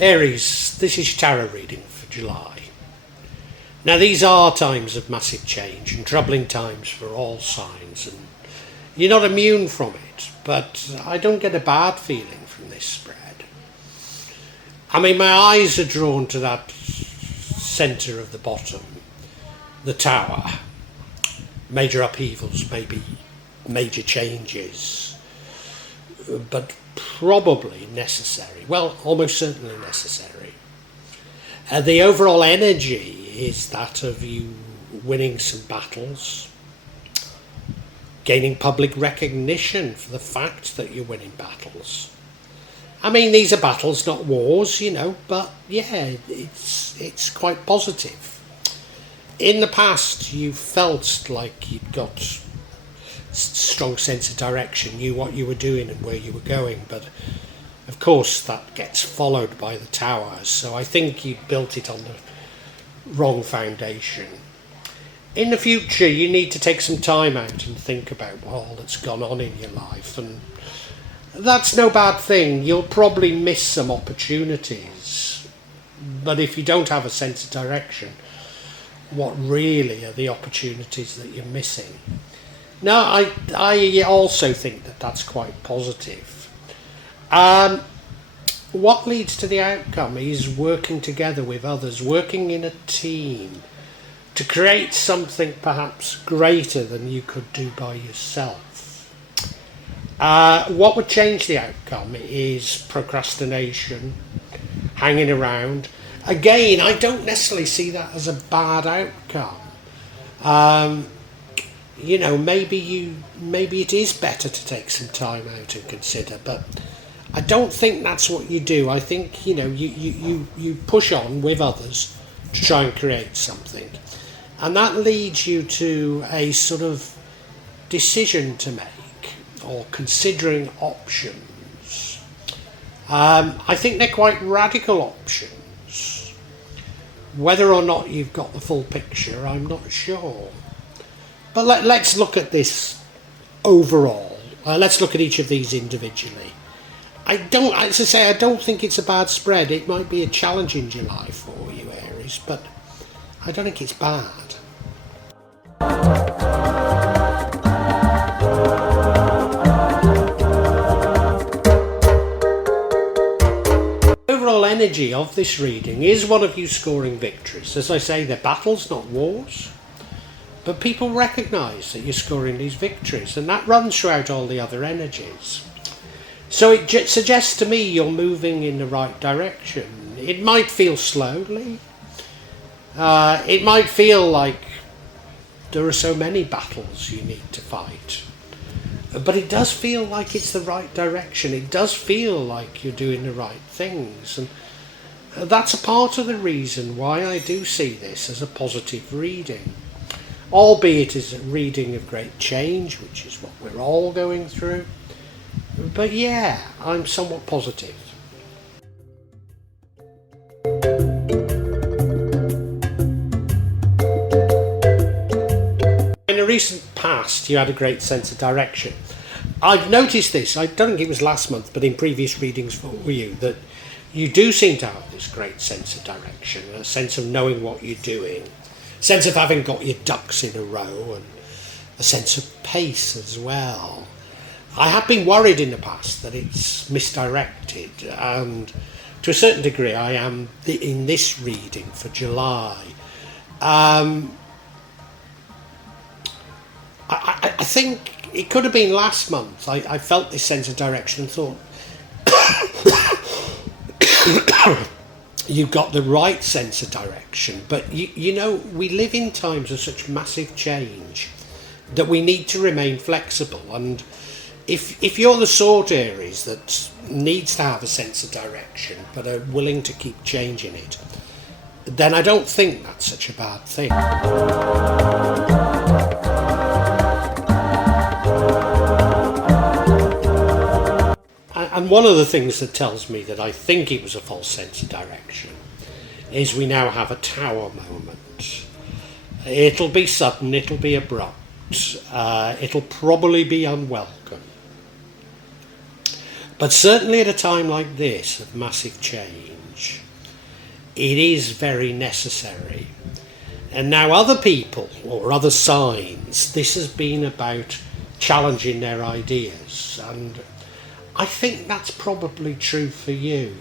Aries, this is tarot reading for July. Now these are times of massive change and troubling times for all signs, and you're not immune from it, but I don't get a bad feeling from this spread. I mean, my eyes are drawn to that centre of the bottom, the tower. Major upheavals, maybe major changes, but probably necessary. Well, almost certainly necessary. The overall energy is that of you winning some battles, gaining public recognition for the fact that you're winning battles. I mean, these are battles, not wars, but yeah, it's quite positive. In the past, you felt like you'd got strong sense of direction, knew what you were doing and where you were going, but of course that gets followed by the towers, so I think you built it on the wrong foundation. In the future you need to take some time out and think about all that's gone on in your life, and that's no bad thing. You'll probably miss some opportunities, but if you don't have a sense of direction, what really are the opportunities that you're missing? No, I also think that that's quite positive. What leads to the outcome is working together with others, working in a team to create something perhaps greater than you could do by yourself. What would change the outcome is procrastination, hanging around. Again, I don't necessarily see that as a bad outcome. Maybe it is better to take some time out and consider, but I don't think that's what you do. I think you push on with others to try and create something, and that leads you to a sort of decision to make or considering options. I think they're quite radical options. Whether or not you've got the full picture, I'm not sure. But let's look at this overall. Let's look at each of these individually. As I say, I don't think it's a bad spread. It might be a challenging July for you, Aries, but I don't think it's bad. The overall energy of this reading is one of you scoring victories. As I say, they're battles, not wars. But people recognise that you're scoring these victories, and that runs throughout all the other energies. So it suggests to me you're moving in the right direction. It might feel slowly. It might feel like there are so many battles you need to fight. But it does feel like it's the right direction. It does feel like you're doing the right things. And that's a part of the reason why I do see this as a positive reading. Albeit it's a reading of great change, which is what we're all going through. But yeah, I'm somewhat positive. In the recent past, you had a great sense of direction. I've noticed this, I don't think it was last month, but in previous readings for you, that you do seem to have this great sense of direction, a sense of knowing what you're doing. Sense of having got your ducks in a row, and a sense of pace as well. I have been worried in the past that it's misdirected, and to a certain degree I am in this reading for July. I think it could have been last month. I felt this sense of direction and thought you've got the right sense of direction, but we live in times of such massive change that we need to remain flexible. And if you're the sort, Aries, that needs to have a sense of direction but are willing to keep changing it, then I don't think that's such a bad thing. And one of the things that tells me that I think it was a false sense of direction is we now have a tower moment. It'll be sudden, it'll be abrupt, it'll probably be unwelcome. But certainly at a time like this of massive change, change. It is very necessary. And now other people or other signs, this has been about challenging their ideas, and I think that's probably true for you.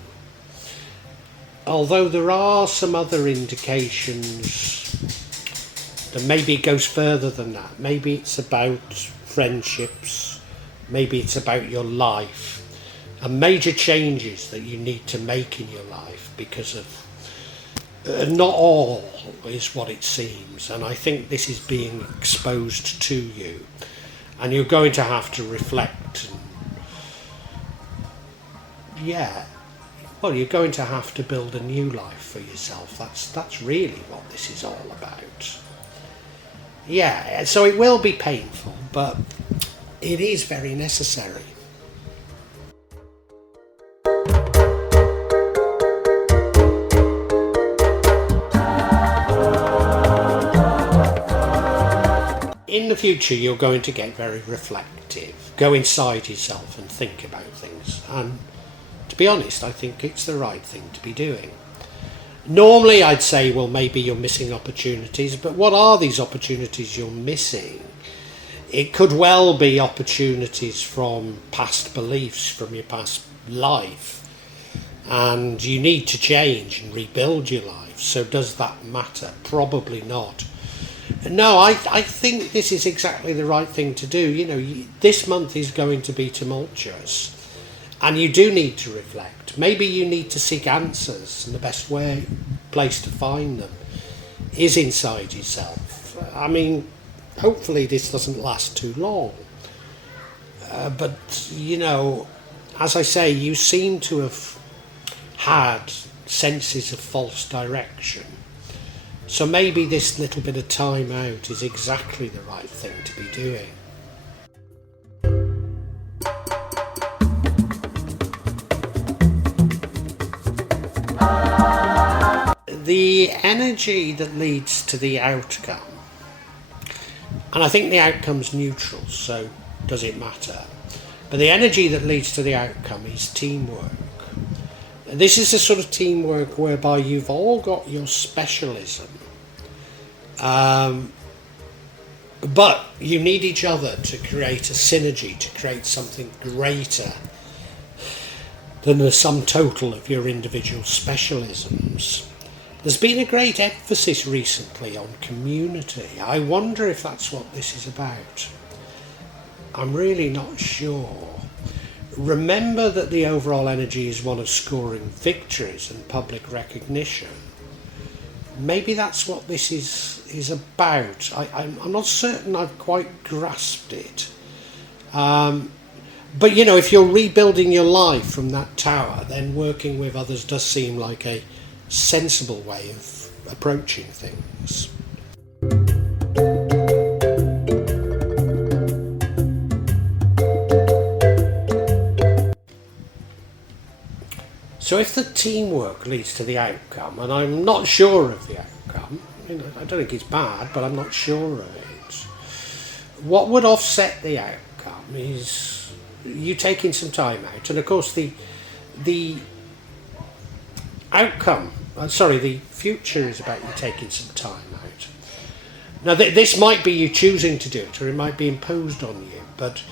Although there are some other indications that maybe it goes further than that. Maybe it's about friendships, maybe it's about your life, and major changes that you need to make in your life because of not all is what it seems, and I think this is being exposed to you, and you're going to have to reflect. You're going to have to build a new life for yourself. That's really what this is all about. Yeah, so it will be painful, but it is very necessary. In the future, you're going to get very reflective. Go inside yourself and think about things. And to be honest, I think it's the right thing to be doing. Normally, I'd say, well, maybe you're missing opportunities, but what are these opportunities you're missing? It could well be opportunities from past beliefs, from your past life, and you need to change and rebuild your life. So does that matter? Probably not. No, I think this is exactly the right thing to do. You know, this month is going to be tumultuous, and you do need to reflect. Maybe you need to seek answers, and the best place to find them is inside yourself. I mean, hopefully this doesn't last too long. But, you know, as I say, you seem to have had senses of false direction. So maybe this little bit of time out is exactly the right thing to be doing. The energy that leads to the outcome, and I think the outcome's neutral, so does it matter? But the energy that leads to the outcome is teamwork. This is a sort of teamwork whereby you've all got your specialism, but you need each other to create a synergy, to create something greater than the sum total of your individual specialisms. There's been a great emphasis recently on community. I wonder if that's what this is about. I'm really not sure. Remember that the overall energy is one of scoring victories and public recognition. Maybe that's what this is about. I'm not certain I've quite grasped it. But you know, if you're rebuilding your life from that tower, then working with others does seem like a sensible way of approaching things. So if the teamwork leads to the outcome, and I'm not sure of the outcome, I don't think it's bad, but I'm not sure of it, what would offset the outcome is you taking some time out. And of course the outcome, the future is about you taking some time out. Now this might be you choosing to do it, or it might be imposed on you, but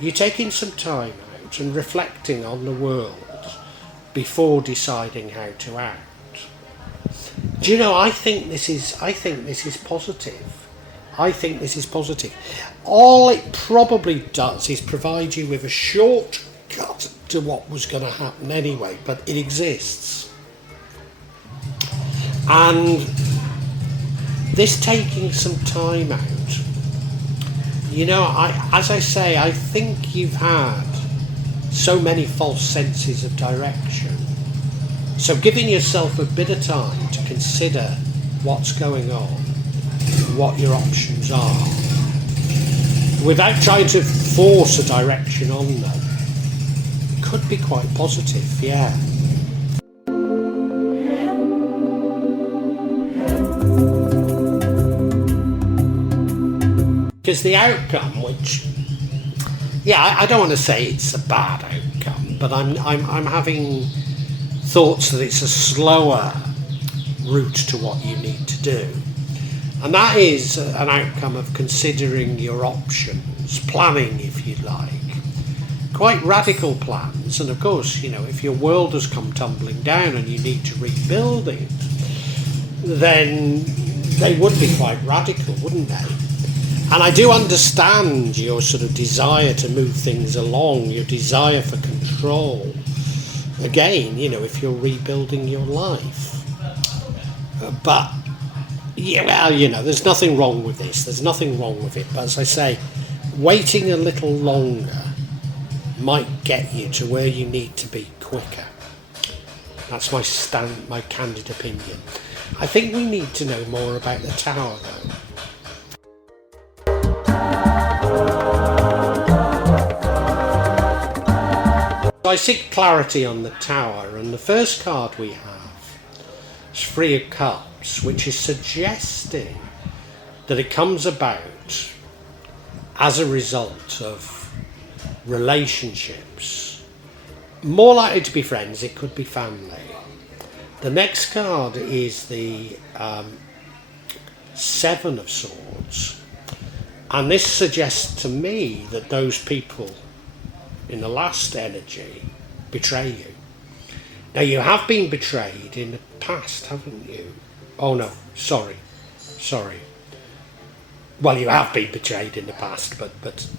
you're taking some time out and reflecting on the world before deciding how to act. Do you know, I think this is positive. I think this is positive. All it probably does is provide you with a shortcut to what was going to happen anyway, but it exists. And this taking some time out, you know, as I say, I think you've had so many false senses of direction. So giving yourself a bit of time to consider what's going on, what your options are, without trying to force a direction on them, could be quite positive, yeah. Because the outcome, which, I don't want to say it's a bad outcome, but I'm having thoughts that it's a slower route to what you need to do. And that is an outcome of considering your options, planning, if you like. Quite radical plans, and of course, you know, if your world has come tumbling down and you need to rebuild it, then they would be quite radical, wouldn't they? And I do understand your sort of desire to move things along, your desire for control. Again, you know, if you're rebuilding your life. But, yeah, well, you know, there's nothing wrong with this. There's nothing wrong with it. But as I say, waiting a little longer might get you to where you need to be quicker. That's my candid opinion. I think we need to know more about the tower, though. So I seek clarity on the tower, and the first card we have is Three of Cups, which is suggesting that it comes about as a result of relationships, more likely to be friends, it could be family. The next card is the Seven of Swords, and this suggests to me that those people in the last energy betray you. Now, you have been betrayed in the past, haven't you? Oh no, sorry. Well, you have been betrayed in the past, but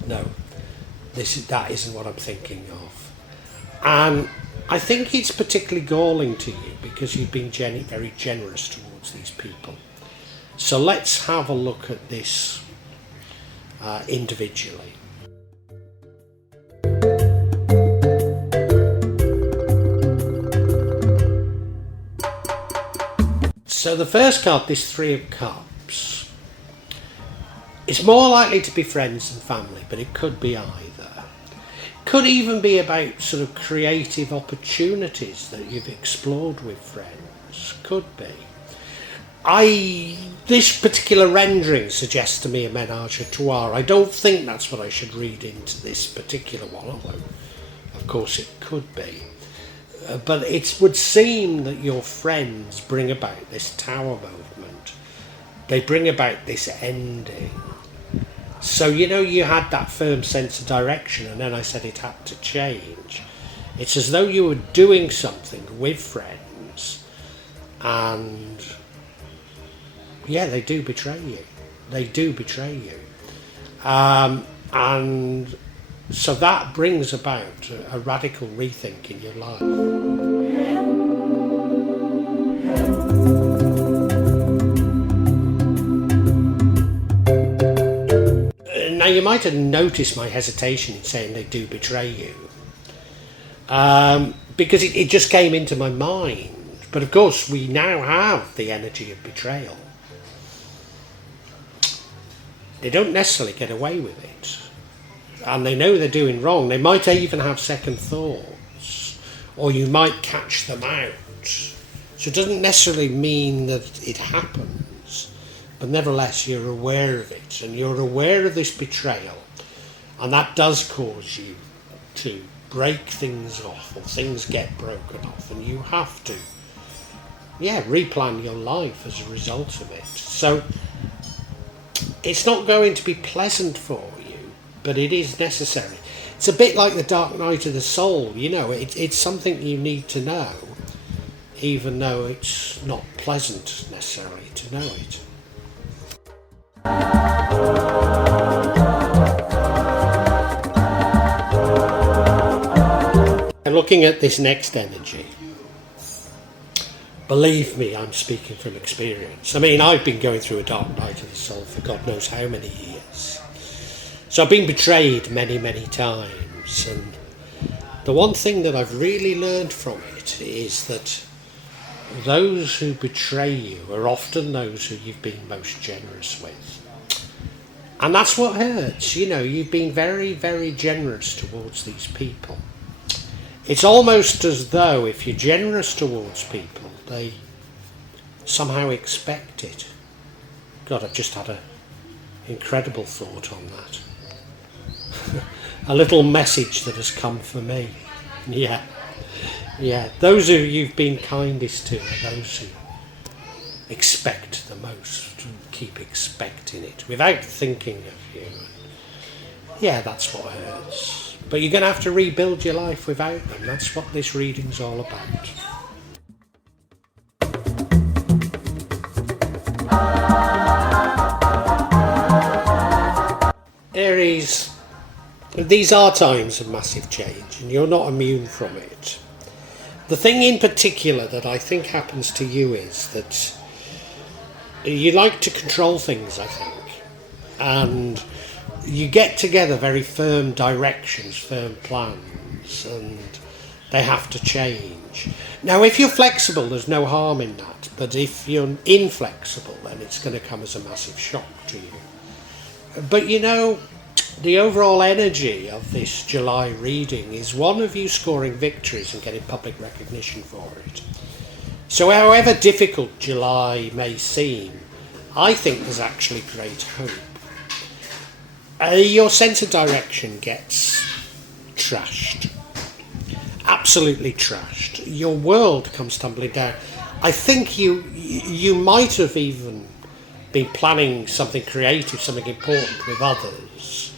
no, that isn't what I'm thinking of. And I think it's particularly galling to you because you've been very generous towards these people. So let's have a look at this individually. So the first card, this Three of Cups, it's more likely to be friends than family, but it could be either. Could even be about sort of creative opportunities that you've explored with friends. Could be. This particular rendering suggests to me a ménage à trois. I don't think that's what I should read into this particular one, although of course it could be. But it would seem that your friends bring about this tower movement. They bring about this ending. So, you know, you had that firm sense of direction, and then I said it had to change. It's as though you were doing something with friends, and yeah, they do betray you. They do betray you. And so that brings about a radical rethink in your life. Now, you might have noticed my hesitation in saying they do betray you, because it just came into my mind. But of course, we now have the energy of betrayal. They don't necessarily get away with it, and they know they're doing wrong. They might even have second thoughts, or you might catch them out. So it doesn't necessarily mean that it happens, but nevertheless you're aware of it, and you're aware of this betrayal, and that does cause you to break things off, or things get broken off, and you have to replan your life as a result of it. So it's not going to be pleasant for you, but it is necessary. It's a bit like the dark night of the soul, you know, it's something you need to know, even though it's not pleasant necessarily to know it. And looking at this next energy, believe me, I'm speaking from experience. I mean, I've been going through a dark night of the soul for God knows how many years. So I've been betrayed many, many times. And the one thing that I've really learned from it is that those who betray you are often those who you've been most generous with. And that's what hurts. You know, you've been very, very generous towards these people. It's almost as though if you're generous towards people, they somehow expect it. God, I've just had an incredible thought on that. A little message that has come for me. Yeah. Yeah, those who you've been kindest to are those who expect the most, who keep expecting it without thinking of you. Yeah, that's what hurts. But you're going to have to rebuild your life without them. That's what this reading's all about. Aries, these are times of massive change and you're not immune from it. The thing in particular that I think happens to you is that you like to control things, I think. And you get together very firm directions, firm plans, and they have to change. Now, if you're flexible, there's no harm in that. But if you're inflexible, then it's going to come as a massive shock to you. But you know, the overall energy of this July reading is one of you scoring victories and getting public recognition for it. So however difficult July may seem, I think there's actually great hope. Your sense of direction gets trashed. Absolutely trashed. Your world comes tumbling down. I think you might have even been planning something creative, something important with others,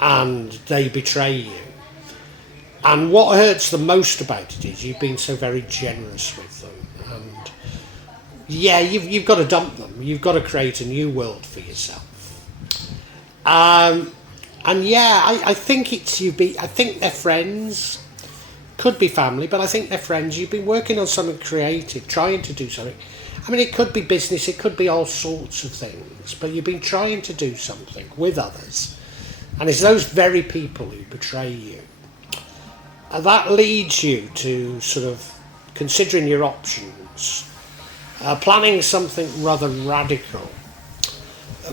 and they betray you. And what hurts the most about it is you've been so very generous with them. And yeah, you've got to dump them. You've got to create a new world for yourself. And yeah, I think I think they're friends, could be family, but I think they're friends. You've been working on something creative, trying to do something. I mean, it could be business, it could be all sorts of things, but you've been trying to do something with others. And it's those very people who betray you. And that leads you to sort of considering your options, planning something rather radical.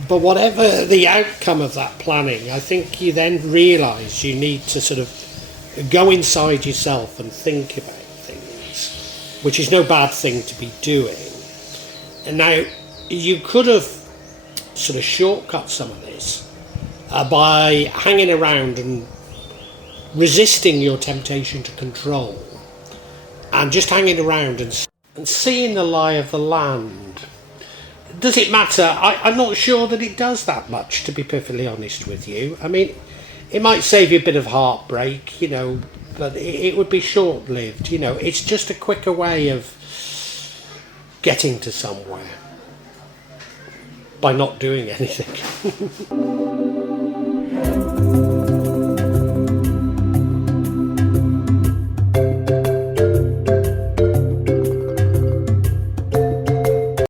But whatever the outcome of that planning, I think you then realise you need to sort of go inside yourself and think about things, which is no bad thing to be doing. And now, you could have sort of shortcut some of this by hanging around and resisting your temptation to control, and just hanging around and seeing the lie of the land. Does it matter? I'm not sure that it does that much, to be perfectly honest with you. I mean, it might save you a bit of heartbreak, you know, but it would be short-lived, you know. It's just a quicker way of getting to somewhere by not doing anything.